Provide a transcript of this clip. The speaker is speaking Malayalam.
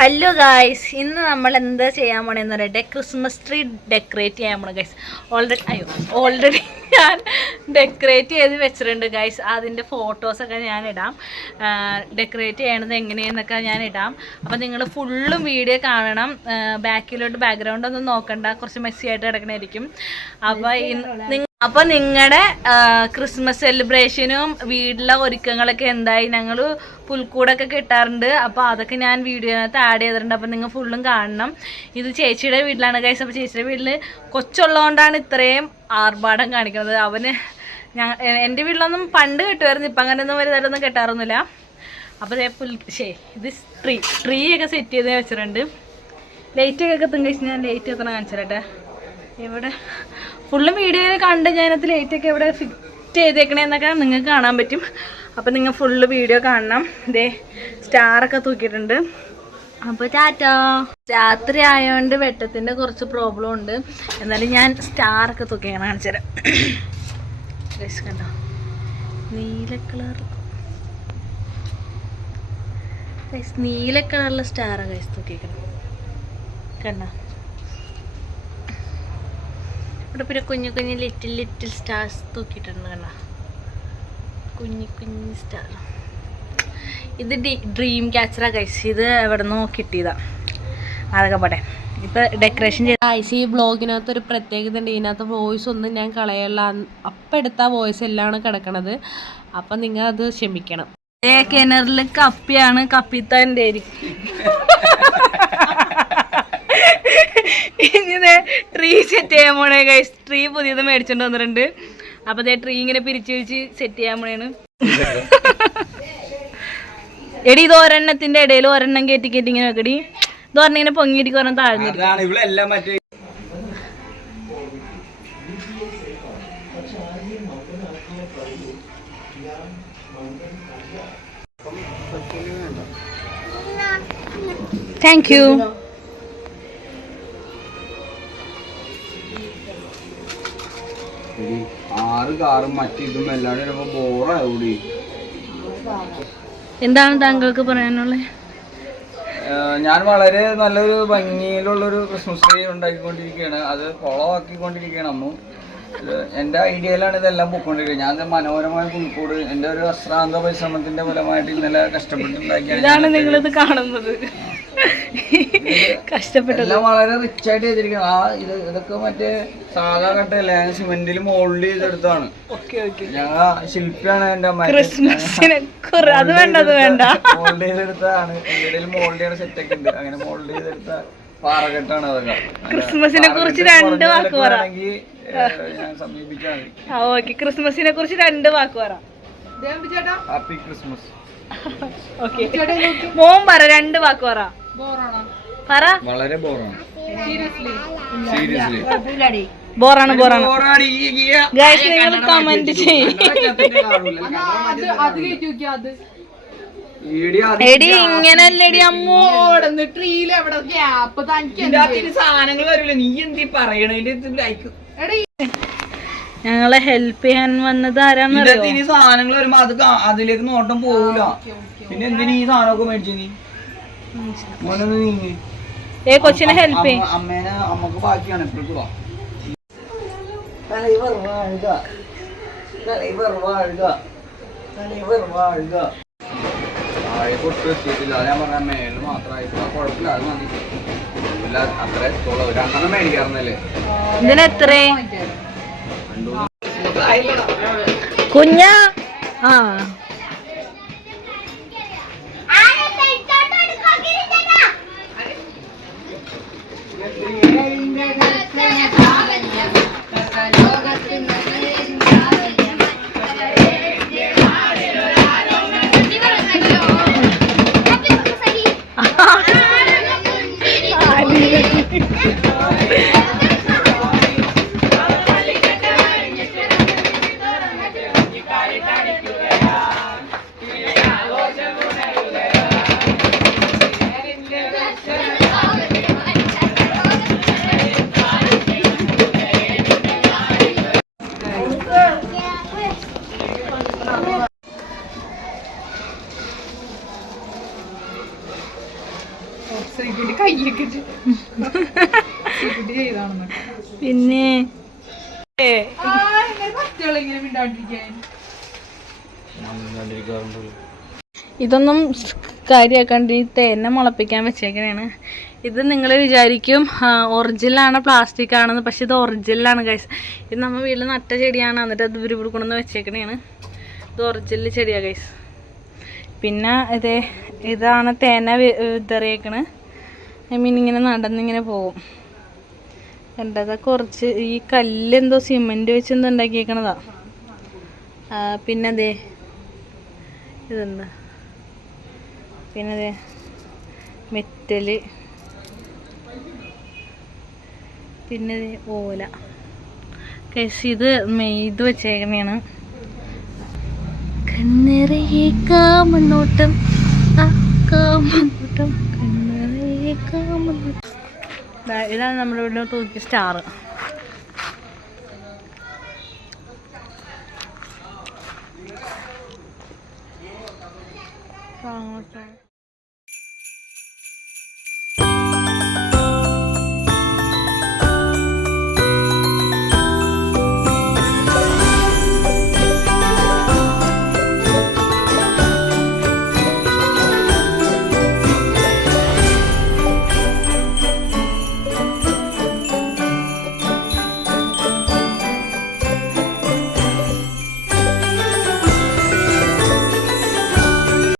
ഹലോ ഗായ്സ്, ഇന്ന് നമ്മൾ എന്താ ചെയ്യാൻ പോണെന്ന് പറയട്ടെ. ക്രിസ്മസ് ട്രീ ഡെക്കറേറ്റ് ചെയ്യാൻ പോണ ഗൈസ്. ഓൾറെഡി ഞാൻ ഡെക്കറേറ്റ് ചെയ്ത് വെച്ചിട്ടുണ്ട് ഗൈസ്. അതിൻ്റെ ഫോട്ടോസൊക്കെ ഞാൻ ഇടാം. ഡെക്കറേറ്റ് ചെയ്യണത് എങ്ങനെയെന്നൊക്കെ ഞാൻ ഇടാം. അപ്പോൾ നിങ്ങൾ ഫുള്ളും വീഡിയോ കാണണം. ബാക്ക്ഗ്രൗണ്ട് ഒന്നും നോക്കണ്ട, കുറച്ച് മെസ്സി ആയിട്ട് കിടക്കണായിരിക്കും. അപ്പോൾ നിങ്ങളുടെ ക്രിസ്മസ് സെലിബ്രേഷനും വീട്ടിലെ ഒരുക്കങ്ങളൊക്കെ എന്തായി? ഞങ്ങൾ പുൽക്കൂടൊക്കെ കിട്ടാറുണ്ട്. അപ്പോൾ അതൊക്കെ ഞാൻ വീഡിയോനകത്ത് ആഡ് ചെയ്തിട്ടുണ്ട്. അപ്പോൾ നിങ്ങൾ ഫുള്ളും കാണണം. ഇത് ചേച്ചിയുടെ വീട്ടിലാണ് ഗൈസ്. അപ്പോൾ ചേച്ചിയുടെ വീട്ടിൽ കൊച്ചുള്ളതുകൊണ്ടാണ് ഇത്രയും ആർഭാടം കാണിക്കുന്നത്. എൻ്റെ വീട്ടിലൊന്നും പണ്ട് കിട്ടുമായിരുന്നു, ഇപ്പം അങ്ങനെയൊന്നും വലുതായിട്ടൊന്നും കെട്ടാറൊന്നുമില്ല. അപ്പോൾ ഇത് ട്രീ ഒക്കെ സെറ്റ് ചെയ്ത് വെച്ചിട്ടുണ്ട്. ലൈറ്റൊക്കെ എത്തും കഴിച്ച് ഞാൻ ലൈറ്റ് എത്തണം കാണിച്ചു തരട്ടെ. ഇവിടെ ഫുള്ളും വീഡിയോയിൽ കണ്ട് ഞാനത് ലൈറ്റൊക്കെ ഇവിടെ ഫിറ്റ് ചെയ്തേക്കണേന്നൊക്കെ നിങ്ങൾക്ക് കാണാൻ പറ്റും. അപ്പോൾ നിങ്ങൾ ഫുള്ള് വീഡിയോ കാണണം. ഇതേ സ്റ്റാറൊക്കെ തൂക്കിയിട്ടുണ്ട്. അപ്പോൾ ടാറ്റാ. രാത്രി ആയതുകൊണ്ട് വെട്ടത്തിൻ്റെ കുറച്ച് പ്രോബ്ലം ഉണ്ട്. എന്നാലും ഞാൻ സ്റ്റാറൊക്കെ തൂക്കിയാണ് കാണിച്ചു തരാം. ഗൈസ് കണ്ടോ, നീല കളറിലെ സ്റ്റാറാണ് ഗൈസ് തൂക്കിയേക്കണം. കണ്ടോ, ഇവിടെ പിന്നെ കുഞ്ഞു കുഞ്ഞു ലിറ്റിൽ സ്റ്റാർസ് തൂക്കിയിട്ടുണ്ട്. കണ്ടോ, കുഞ്ഞു സ്റ്റാർ. ഇത് ഡ്രീം ക്യാച്ചറാ ഗൈസ്. ഇത് എവിടെ നിന്നോ കിട്ടിയതാ. അതൊക്കെ പോട്ടെ. ഇപ്പം ഡെക്കറേഷൻ ചെയ്ത ഗൈസ്, ഈ ബ്ലോഗിനകത്ത് ഒരു പ്രത്യേകത ഉണ്ട്. ഇതിനകത്ത് വോയിസ് ഒന്നും ഞാൻ കളയല്ല. അപ്പം എടുത്ത വോയിസ് എല്ലാമാണ് കിടക്കണത്. അപ്പം നിങ്ങൾ അത് ക്ഷമിക്കണം. കിണറിൽ കപ്പിയാണ്, കപ്പിത്താൻ്റെ ഇനി ട്രീ സെറ്റ് ചെയ്യാൻ പോണേ ഗൈസ്. ട്രീ പുതിയത് മേടിച്ചോണ്ട് വന്നിട്ടുണ്ട്. അപ്പൊ ട്രീ ഇങ്ങനെ പിരിച്ച് സെറ്റ് ചെയ്യാൻ പോണേണ്. എടി ഇത് ഒരെണ്ണത്തിന്റെ ഇടയിൽ ഒരെണ്ണം കയറ്റി ഇങ്ങനെ വെക്കടി. ഇത് ഒരെണ്ണം ഇങ്ങനെ പൊങ്ങിയിട്ട് ഒരെണ്ണം താഴ്ന്നിരിക്കും. Thank you. എന്താണ് താങ്കൾക്ക് പറയാനുള്ളത്? ഞാൻ വളരെ നല്ലൊരു ഭംഗിയിലുള്ളൊരു ക്രിസ്മസ് ട്രീ ഉണ്ടാക്കിക്കൊണ്ടിരിക്കുകയാണ്. അത് ഫോളോ ആക്കിക്കൊണ്ടിരിക്കുകയാണ്. അമ്മ എൻ്റെ ഐഡിയയിലാണ് ഇതെല്ലാം പോയിക്കൊണ്ടിരിക്കുന്നത്. ഞാൻ മനോഹരമായ പുൽക്കൂട് എൻ്റെ ഒരു അശ്രാന്ത പരിശ്രമത്തിന്റെ ഫലമായിട്ട് ഇന്നലെ കഷ്ടപ്പെട്ടുണ്ടാക്കിയാണ് നിങ്ങളിത് കാണുന്നത്. എല്ലാം വളരെ റിച്ച് ആയിട്ട് ചെയ്തിരിക്കുന്നത്. ഇതൊക്കെ മറ്റേ സാധാ കട്ടയല്ല, ഞാൻ സിമെന്റിൽ മോൾഡ് ചെയ്തെടുത്താണ്. ഞങ്ങൾ ശില്പിയാണ് എൻ്റെ അമ്മ. മോൾഡ് ചെയ്തെടുത്താണ്. വീടിൽ മോൾഡ് ചെയ്യണ സെറ്റൊക്കെ ഉണ്ട്. അങ്ങനെ മോൾഡ് ചെയ്തെടുത്ത പാറകെട്ടാണ് അതൊക്കെ. ക്രിസ്മസിനെ കുറിച്ച് 2 വാക്ക് പറ. ഞാൻ സമീപിച്ചാൽ ക്രിസ്മസിനെ കുറിച്ച് 2 വാക്ക് പറ. Happy Christmas. മോൻ പറ, 2 വാക്ക് പറ. വളരെ ബോറാണ്. ബോറാണ് ഗൈസ്. നിങ്ങൾ കമന്റ് ചെയ്യും. എടി ഇങ്ങനല്ലടി അമ്മോടന്ന് ട്രീയിൽ എവിടെ ഗ്യാപ്പ് സാധനങ്ങൾ വരില്ല. നീ എന്തി പറയണേ? ഞങ്ങളെ ഹെൽപ്പ് ചെയ്യാൻ വന്നത് ആരാന്നറിയോ? ഇനി സാധനങ്ങൾ വരുമ്പോ അതിലേക്ക് നോട്ടം പോകൂല. പിന്നെ എന്തിനു ഈ സാധനമൊക്കെ മേടിച്ചു നീ? മോനൊന്ന് നീങ്ങി. കൊച്ചിനെ ഹെൽപ്പ് ചെയ്യും. അമ്മേനെ അമ്മക്ക് ബാക്കിയാണ്. എപ്പോഴേക്ക് വാ. പൊട്ട് എത്തിയിട്ടില്ല. ഞാൻ പറഞ്ഞ മേല് മാത്രമായി കുഴപ്പമില്ല. അത് മതി. അത്ര എത്തോളം 2 മേടിക്കാറുന്നല്ലേ. ഇതിനെത്ര കുഞ്ഞാ? ആ പിന്നെ ഇതൊന്നും കാര്യമാക്കാണ്ട് ഈ തേനെ മുളപ്പിക്കാൻ വെച്ചേക്കണേണ്. ഇത് നിങ്ങൾ വിചാരിക്കും ഒറിജിനലാണ് പ്ലാസ്റ്റിക് ആണെന്ന്, പക്ഷെ ഇത് ഒറിജിനലാണ് ഗൈസ്. ഇത് നമ്മൾ വീട്ടിൽ നട്ട ചെടിയാണ്, എന്നിട്ട് അത് ഇവർ ഇവിടെ കൊണ്ടുവന്ന് വെച്ചേക്കണേണ്. ഇത് ഒറിജിനൽ ചെടിയാണ് ഗൈസ്. പിന്നെ ഇതാണ് തേന വിതറിയേക്കണ്. ഐ മീൻ ഇങ്ങനെ നടന്നിങ്ങനെ പോവും. കണ്ടത് കുറച്ച് ഈ കല്ലെന്തോ സിമെൻറ്റ് വെച്ച് എന്തോ ഉണ്ടാക്കിയേക്കണതാ. പിന്നെ ഇതെന്താ, പിന്നെ മെറ്റല്, പിന്നെ ഓല കേസ്. ഇത് മെയ്ത് വെച്ചേക്കണേണ്. കണ്ണിറയെ കാമനോട്ടം കാമനോട്ടം കണ്ണിറയെ കാമനോട്ടം. ഇതാണ് നമ്മുടെ ഇവിടെ തൂക്കിയ സ്റ്റാർ.